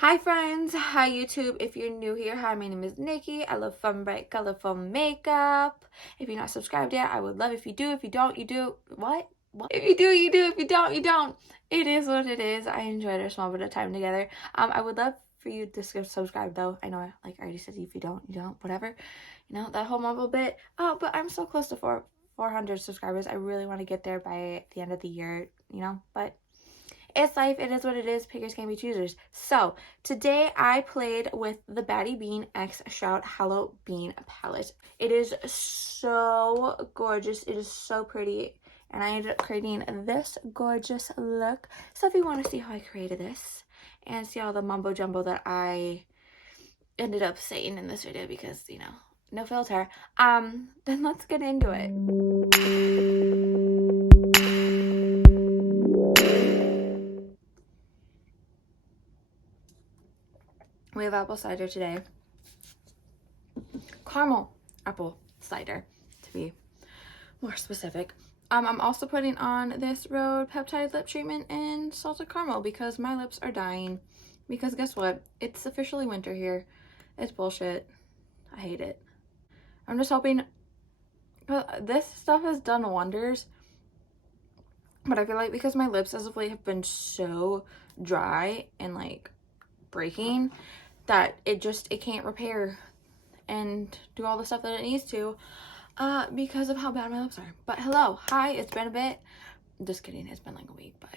Hi friends, hi YouTube. If you're new here, hi, my name is Nikki. I love fun, bright, colorful makeup. If you're not subscribed yet, I would love if you do. If you don't, you do. What? If you do, you do. If you don't, you don't. It is what it is. I enjoyed our small bit of time together. I would love for you to subscribe though. I know I already said if you don't, you don't. Whatever. You know, that whole mumble bit. Oh, but I'm so close to 400 subscribers. I really want to get there by the end of the year, but it's life. It is what it is. Pickers can be choosers. So today I played with the Battybean X Shroud HalloBean palette. It is so gorgeous. It is so pretty. And I ended up creating this gorgeous look. So if you want to see how I created this and see all the mumbo jumbo that I ended up saying in this video, because, no filter, then let's get into it. We have apple cider today. Caramel apple cider, to be more specific. I'm also putting on this Rhode peptide lip treatment in salted caramel because my lips are dying. Because guess what? It's officially winter here. It's bullshit. I hate it. I'm just hoping, but this stuff has done wonders. But I feel like because my lips as of late have been so dry and like breaking that it can't repair and do all the stuff that it needs to because of how bad my lips are. But hello, hi, it's been a bit. Just kidding, it's been like a week, but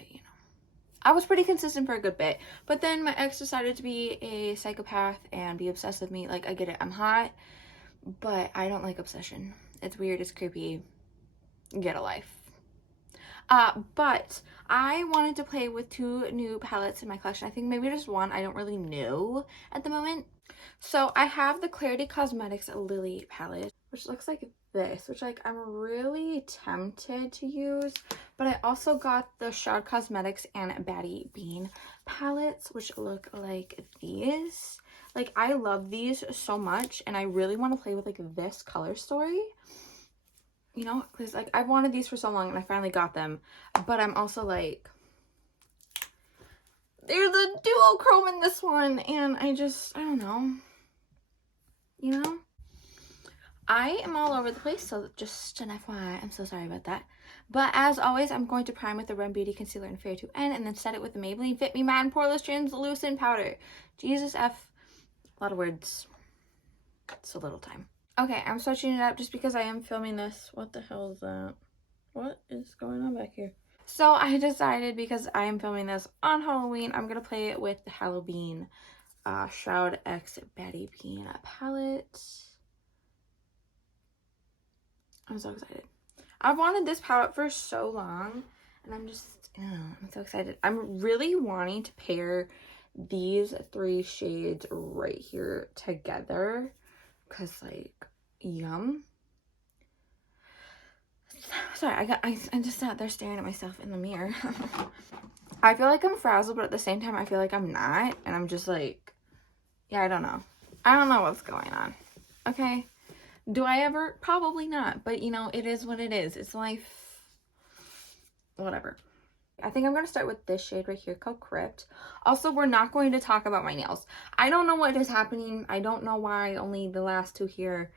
I was pretty consistent for a good bit. But then my ex decided to be a psychopath and be obsessed with me. Like, I get it, I'm hot, but I don't like obsession. It's weird, it's creepy. Get a life. But I wanted to play with two new palettes in my collection. I think maybe just one. I don't really know at the moment. So I have the Clarity Cosmetics Lily palette, which looks like this, which like I'm really tempted to use. But I also got the Shroud Cosmetics and Battybean palettes, which look like these. Like, I love these so much, and I really want to play with like this color story. Because like I've wanted these for so long and I finally got them. But I'm also like, there's a duochrome in this one, and I don't know. I am all over the place, so just an FYI, I'm so sorry about that. But as always, I'm going to prime with the Rem Beauty Concealer in Fair to End, and then set it with the Maybelline Fit Me Matte and Poreless Translucent Powder. Jesus F. A lot of words. It's a little time. Okay, I'm switching it up just because I am filming this. What the hell is that? What is going on back here? So I decided, because I am filming this on Halloween, I'm going to play it with the HalloBean Shroud X Battybean palette. I'm so excited. I've wanted this palette for so long, and I'm so excited. I'm really wanting to pair these three shades right here together, because like, yum. Sorry, I just sat there staring at myself in the mirror. I feel like I'm frazzled, but at the same time I feel like I'm not, and I'm just like, yeah, I don't know what's going on. Okay, do I ever? Probably not, but it is what it is. It's life. Whatever. I think I'm going to start with this shade right here called Crypt. Also, we're not going to talk about my nails. I don't know what is happening. I don't know why only the last two here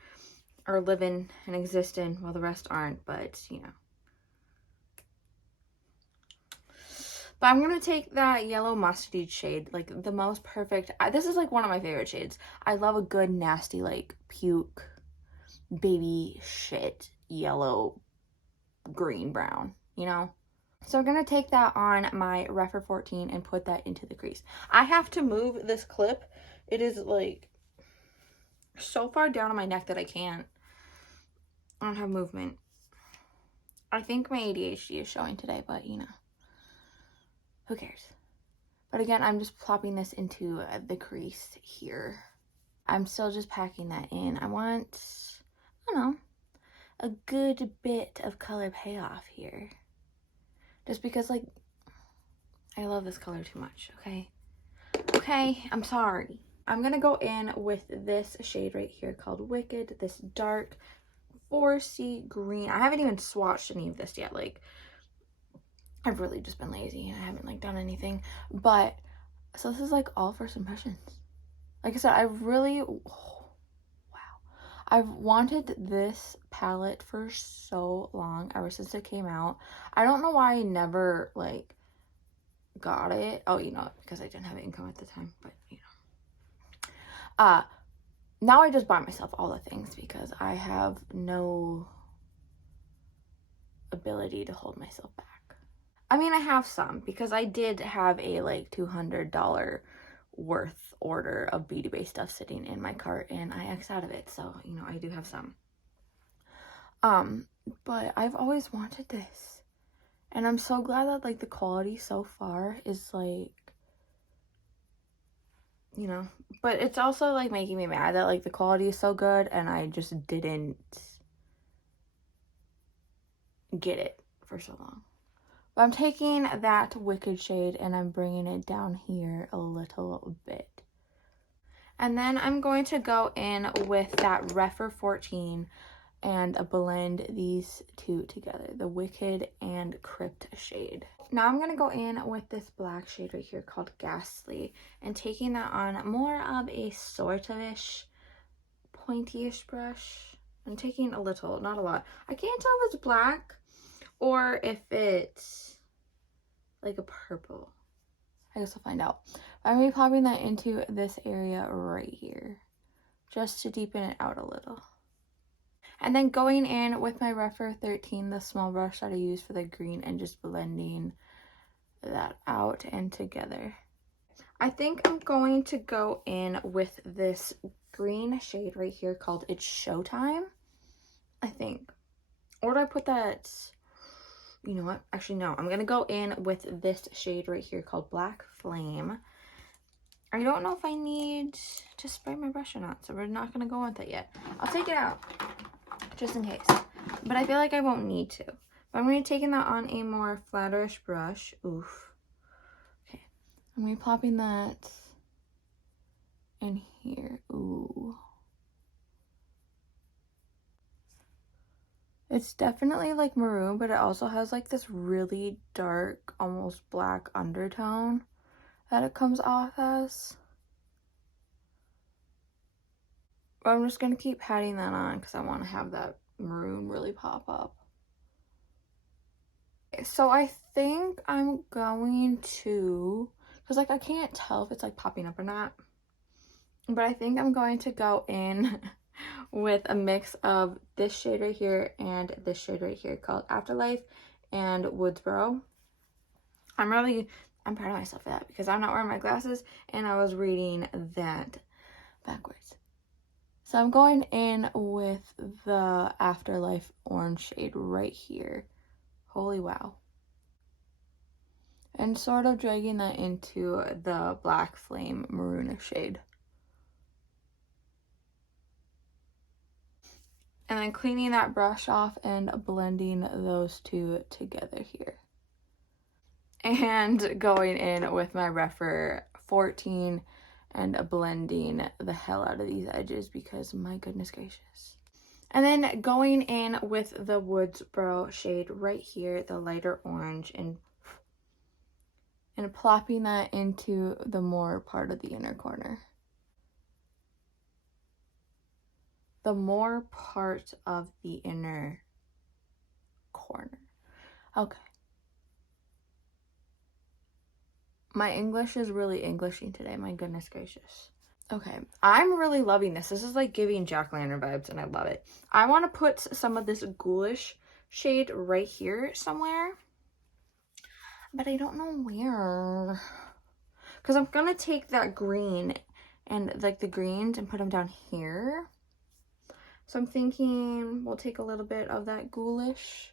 are living and existing while the rest aren't, but But I'm going to take that yellow mustardy shade, like the most perfect. This is like one of my favorite shades. I love a good nasty like puke baby shit yellow green brown, So I'm going to take that on my Refer 14 and put that into the crease. I have to move this clip. It is like so far down on my neck that I can't. I don't have movement. I think my ADHD is showing today, but who cares? But again, I'm just plopping this into the crease here. I'm still just packing that in. I want, I don't know, a good bit of color payoff here. Just because, like, I love this color too much, okay? Okay, I'm sorry. I'm going to go in with this shade right here called Wicked, this dark 4C green. I haven't even swatched any of this yet. Like, I've really just been lazy and I haven't, like, done anything. But So this is like all first impressions. Like I said, I really, wow. I've wanted this palette for so long, ever since it came out. I don't know why I never, like, got it. Oh, because I didn't have income at the time, but, now I just buy myself all the things because I have no ability to hold myself back. I mean, I have some because I did have a like $200 worth order of beauty bay stuff sitting in my cart and I X'd out of it. So, I do have some. But I've always wanted this. And I'm so glad that like the quality so far is like, but it's also like making me mad that like the quality is so good and I just didn't get it for so long. But I'm taking that Wicked shade and I'm bringing it down here a little bit. And then I'm going to go in with that Refer 14 and blend these two together, the Wicked and Crypt shade. Now I'm going to go in with this black shade right here called Ghastly and taking that on more of a sort of-ish, pointy-ish brush. I'm taking a little, not a lot. I can't tell if it's black or if it's like a purple. I guess I'll find out. I'm going to be popping that into this area right here just to deepen it out a little. And then going in with my Refer 13, the small brush that I use for the green, and just blending that out and together. I think I'm going to go in with this green shade right here called It's Showtime, I think. Or do I put that, you know what? Actually, no. I'm going to go in with this shade right here called Black Flame. I don't know if I need to spray my brush or not, so we're not going to go with it yet. I'll take it out just in case. But I feel like I won't need to. But I'm going to be taking that on a more flatterish brush. Oof. Okay. I'm going to be popping that in here. Ooh. It's definitely like maroon, but it also has like this really dark, almost black undertone that it comes off as. But I'm just going to keep patting that on because I want to have that maroon really pop up. So I think I'm going to, because like I can't tell if it's like popping up or not, but I think I'm going to go in with a mix of this shade right here and this shade right here called Afterlife and Woodsboro. I'm proud of myself for that because I'm not wearing my glasses and I was reading that backwards. So I'm going in with the Afterlife orange shade right here. Holy wow. And sort of dragging that into the Black Flame maroonish shade. And then cleaning that brush off and blending those two together here. And going in with my Refer 14 and blending the hell out of these edges because my goodness gracious. And then going in with the Woodsboro shade right here, the lighter orange, and plopping that into the more part of the inner corner. The more part of the inner corner. Okay. My English is really Englishing today, my goodness gracious. Okay, I'm really loving this. This is like giving jack-o'-lantern vibes and I love it. I want to put some of this ghoulish shade right here somewhere, but I don't know where. Because I'm going to take that green and like the greens and put them down here. So I'm thinking we'll take a little bit of that ghoulish.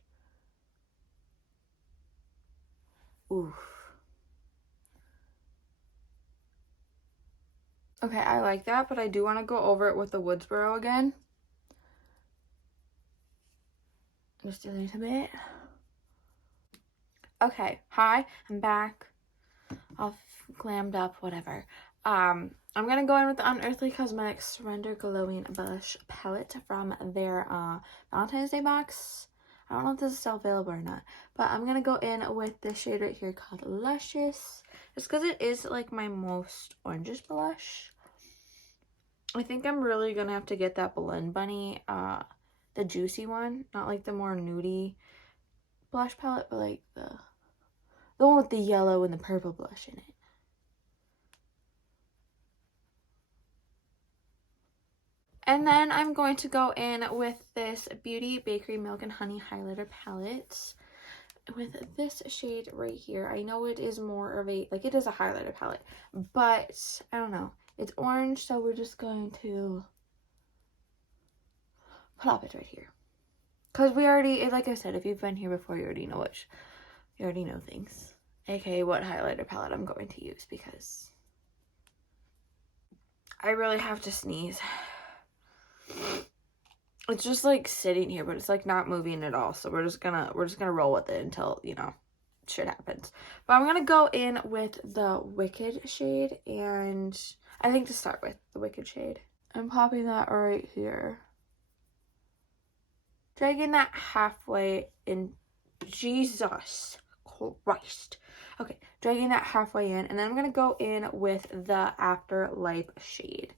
Oof. Okay, I like that, but I do want to go over it with the Woodsboro again. Just a little bit. Okay, hi, I'm back. All glammed up, whatever. I'm gonna go in with the Unearthly Cosmetics Surrender Glowing Blush Palette from their Valentine's Day box. I don't know if this is still available or not, but I'm gonna go in with this shade right here called Luscious. Just because it is like my most orangish blush. I think I'm really gonna have to get that Blend Bunny, the juicy one, not like the more nudie blush palette, but like the one with the yellow and the purple blush in it. And then I'm going to go in with this Beauty Bakery Milk and Honey Highlighter Palette with this shade right here. I know it is more of a, like, it is a highlighter palette, but I don't know. It's orange, so we're just going to plop it right here. Because we already, like I said, if you've been here before, you already know you already know things. AKA what highlighter palette I'm going to use, because I really have to sneeze. It's just like sitting here, but it's like not moving at all. So we're just gonna roll with it until, you know, shit happens. But I'm gonna go in with the Wicked shade, and I think to start with the Wicked shade. I'm popping that right here. Dragging that halfway in. Jesus Christ. Okay, dragging that halfway in, and then I'm gonna go in with the Afterlife shade.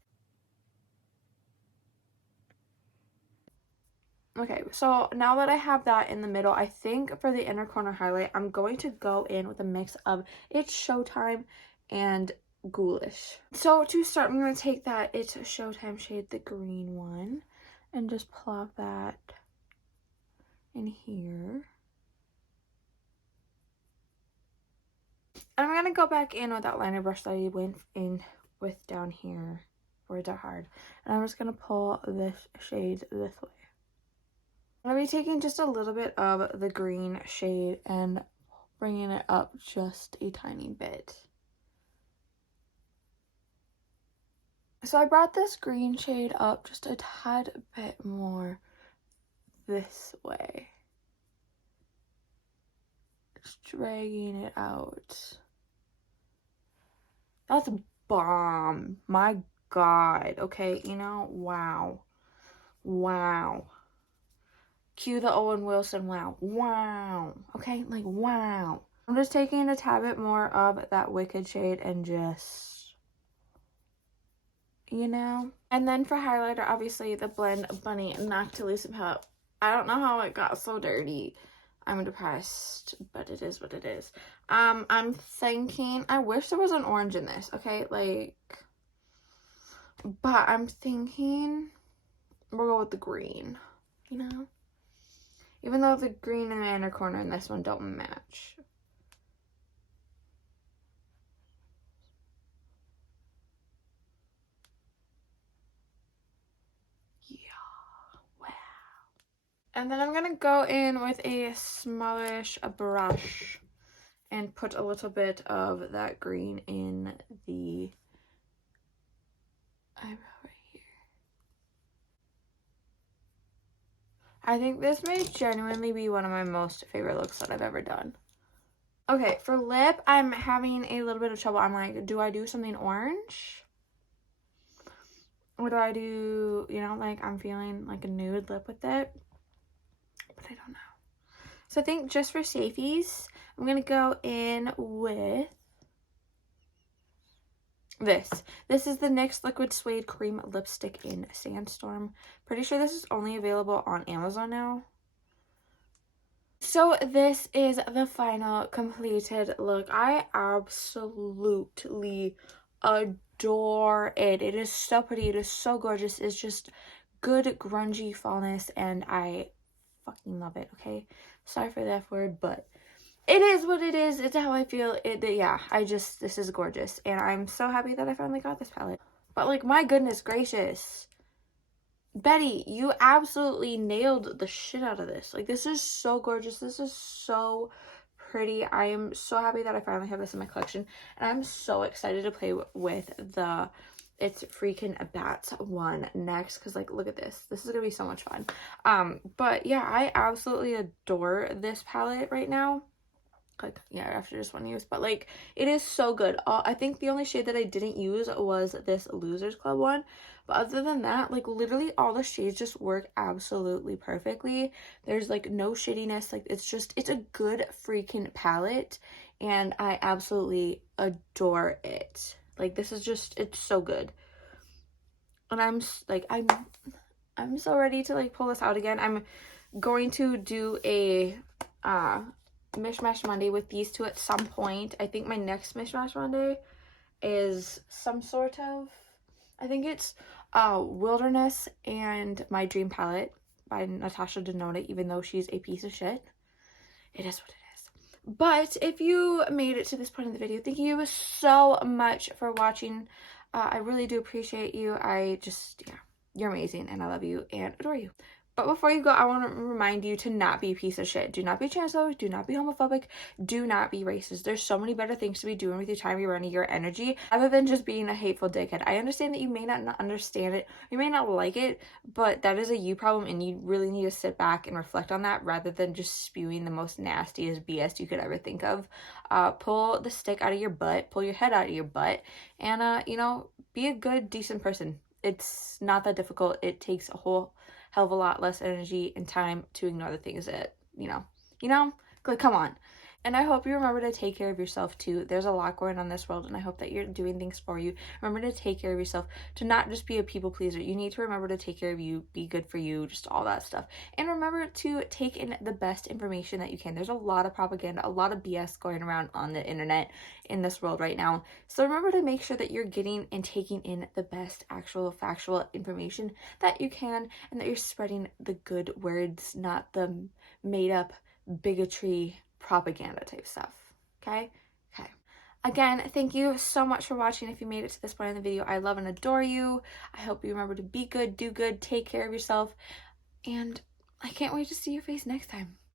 Okay, so now that I have that in the middle, I think for the inner corner highlight, I'm going to go in with a mix of It's Showtime and Ghoulish. So to start, I'm going to take that It's Showtime shade, the green one, and just plop that in here. And I'm going to go back in with that liner brush that I went in with down here, words are hard. And I'm just going to pull this shade this way. I'm going to be taking just a little bit of the green shade and bringing it up just a tiny bit. So I brought this green shade up just a tad bit more this way. Just dragging it out. That's bomb. My God. Okay, you know, wow. Wow. Cue the Owen Wilson wow. Wow. Okay, like wow. I'm just taking a tad bit more of that Wicked shade and just, you know. And then for highlighter, obviously the Blend Bunny Noctilucent palette. I don't know how it got so dirty. I'm depressed, but it is what it is. I'm thinking, I wish there was an orange in this, okay? Like, but I'm thinking we'll go with the green, you know? Even though the green in the inner corner and this one don't match. Yeah, wow. And then I'm gonna go in with a smallish brush and put a little bit of that green in the eyebrow right here. I think this may genuinely be one of my most favorite looks that I've ever done. Okay, for lip, I'm having a little bit of trouble. I'm like, do I do something orange? Or do I do, you know, like I'm feeling like a nude lip with it? But I don't know. So I think just for safeties, I'm going to go in with this. This is the NYX Liquid Suede Cream Lipstick in Sandstorm. Pretty sure this is only available on Amazon now. So this is the final completed look. I absolutely adore it. It is so pretty. It is so gorgeous. It's just good grungy fallness, and I fucking love it, okay? Sorry for the F word, but it is what it is. It's how I feel. Yeah, this is gorgeous, and I'm so happy that I finally got this palette. But like, my goodness gracious, Betty, you absolutely nailed the shit out of this. Like, this is so gorgeous. This is so pretty. I am so happy that I finally have this in my collection, and I'm so excited to play with the It's Freaking Bats one next, because like, look at this. This is gonna be so much fun. But yeah, I absolutely adore this palette right now. Like, yeah, after just one use, but like, it is so good. I think the only shade that I didn't use was this Losers Club one, but other than that, like, literally all the shades just work absolutely perfectly. There's like no shittiness. Like, it's a good freaking palette, and I absolutely adore it. Like, this is just, it's so good. And I'm so ready to like pull this out again. I'm going to do a Mishmash Monday with these two at some point. I think my next Mishmash Monday is some sort of, I think it's Wilderness and My Dream Palette by Natasha Denona, even though she's a piece of shit. It is what it is. But if you made it to this point in the video, thank you so much for watching. I really do appreciate you. Yeah, you're amazing, and I love you and adore you. But before you go, I want to remind you to not be a piece of shit. Do not be transphobic. Do not be homophobic. Do not be racist. There's so many better things to be doing with your time, your money, your energy, other than just being a hateful dickhead. I understand that you may not understand it. You may not like it, but that is a you problem, and you really need to sit back and reflect on that rather than just spewing the most nastiest BS you could ever think of. Pull the stick out of your butt. Pull your head out of your butt. And, you know, be a good, decent person. It's not that difficult. It takes a whole hell of a lot less energy and time to ignore the things that, you know, like, come on. And I hope you remember to take care of yourself too. There's a lot going on in this world, and I hope that you're doing things for you. Remember to take care of yourself, to not just be a people pleaser. You need to remember to take care of you, be good for you, just all that stuff. And remember to take in the best information that you can. There's a lot of propaganda, a lot of BS going around on the internet in this world right now. So remember to make sure that you're getting and taking in the best actual factual information that you can, and that you're spreading the good words, not the made up bigotry propaganda type stuff. Okay. Again, thank you so much for watching. If you made it to this point in the video, I love and adore you. I hope you remember to be good, do good, take care of yourself, and I can't wait to see your face next time.